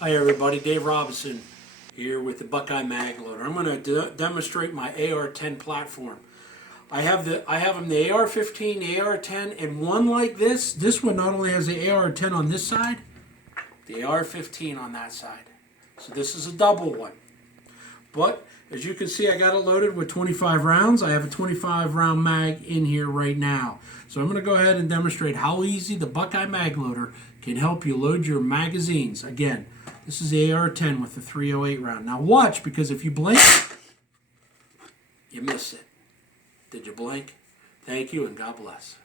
Hi everybody, Dave Robinson here with the Buckeye Mag Loader. I'm going to demonstrate my AR-10 platform. I have them the AR-15, the AR-10, and one like this. This one not only has the AR-10 on this side, the AR-15 on that side. So this is a double one. But as you can see, I got it loaded with 25 rounds. I have a 25 round mag in here right now. So I'm going to go ahead and demonstrate how easy the Buckeye Mag Loader can help you load your magazines. Again, this is the AR-10 with the 308 round. Now watch, because if you blink, you miss it. Did you blink? Thank you and God bless.